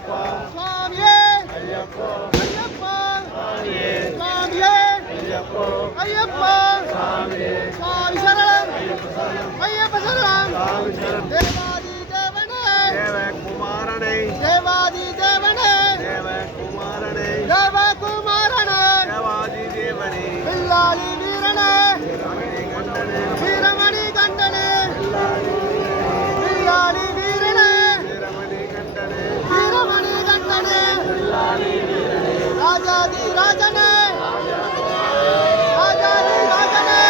சுவாமியே ஐயப்பா சுவாமியே ஐயப்பா சுவாமி சரணம் ஐயப்ப சரணம் தேவாதி தேவனே தேவகுமாரனை தேவாதி தேவனே தேவகுமாரனை தேவகுமாரனே தேவாதி தேவனே பில்லாளி வீரனே கண்டனே வீரமணி கண்டனே பில்லாளி வீரனே வீரமணி கண்டனே வீரமணி கண்டனே ராஜாதி ராஜனே ராஜாதி ராஜனே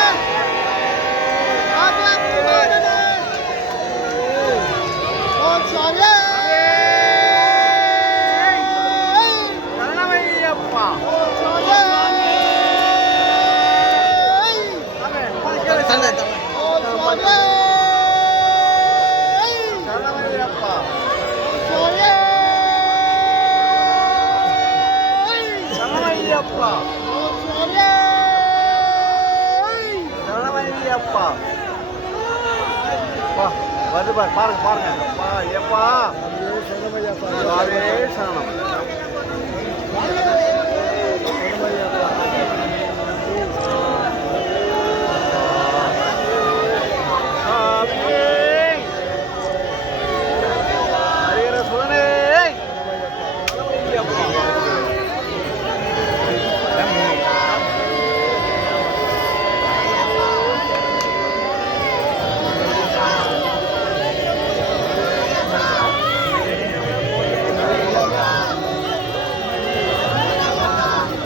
ராஜகுமாரனே ஓம் சுவாமியே சரணமையப்பா ஓம் சுவாமியே ஓம் சுவாமியே சரணமையப்பா சுவாமியே சரணமையப்பா ஓம் சுவாமியே சரணமையப்பா வருது பாருங்க பாருங்க அப்பா ஐயப்பா சுவாமியே சரணம் சுவாமியே ஹரிஹர சுதனே சரணமையப்பா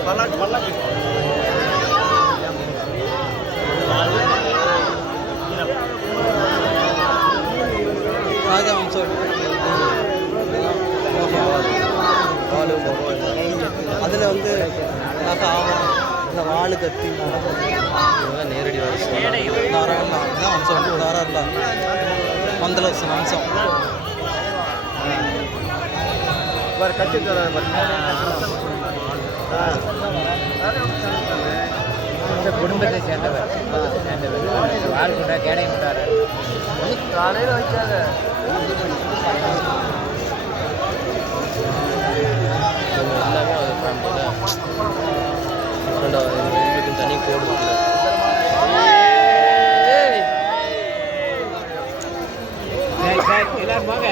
பல்லாக்கு பல்லாக்கு அதில் வந்து இந்த வாழு கத்தி நேரடி வரிசைதான் அம்சம் வராருல பந்தல அம்சம் கட்சி குடும்பத்தை சேர்ந்தவர் வாழ் கொண்டா கேடை கொண்டாரு காலையில் வைக்காத எல்லாமே அது எங்களுக்கு தனி கோடு எல்லாரும் வாங்க